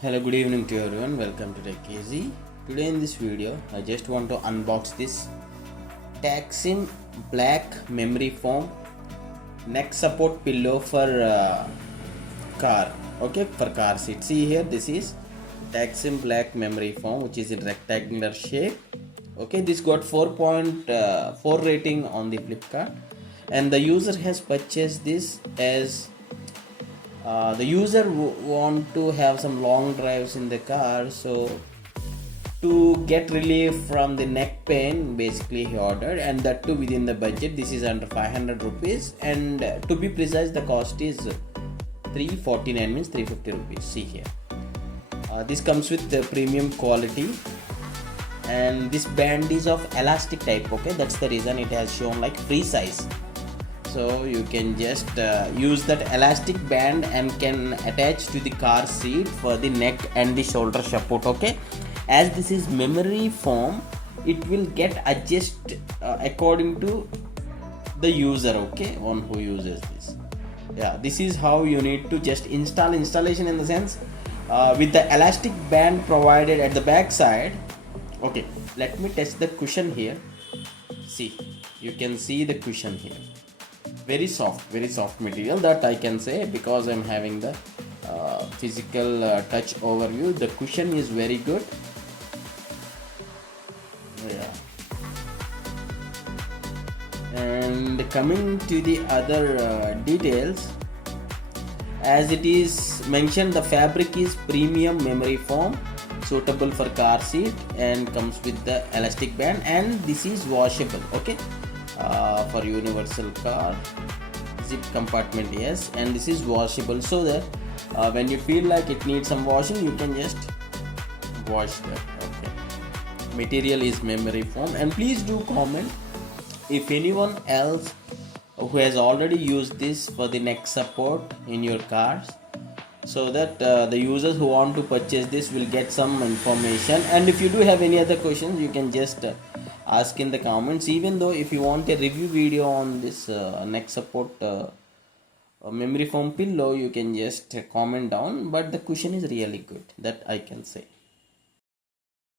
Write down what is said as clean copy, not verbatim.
Hello, good evening to everyone. Welcome to TechEasy. Today in this video, I just want to unbox this TEXUM black memory foam neck support pillow for car. Okay, for car seat. See here, this is TEXUM black memory foam, which is in rectangular shape. Okay, this got 4.4 rating on the Flipkart, and the user has purchased this as the user want to have some long drives in the car, so to get relief from the neck pain, basically he ordered, and that too within the budget. This is under 500 rupees, and to be precise, the cost is 349, means 350 rupees. See here, this comes with the premium quality, and this band is of elastic type. Okay, that's the reason it has shown like free size. So you can just use that elastic band and can attach to the car seat for the neck and the shoulder support. Okay, as this is memory foam, it will get adjust according to the user. Okay, one who uses this. Yeah, this is how you need to just installation in the sense with the elastic band provided at the back side. Okay, let me test the cushion here. See, you can see the cushion here. Very soft material, that I can say, because I'm having the physical touch overview. The cushion is very good. Yeah. And coming to the other details, as it is mentioned, the fabric is premium memory foam suitable for car seat and comes with the elastic band, and this is washable. Okay, for universal car zip compartment, yes, and this is washable, so that when you feel like it needs some washing, you can just wash that. Okay, material is memory foam, and please do comment if anyone else who has already used this for the neck support in your cars, so that the users who want to purchase this will get some information. And if you do have any other questions, you can just ask in the comments. Even though if you want a review video on this neck support memory foam pillow, you can just comment down, but the cushion is really good, that I can say.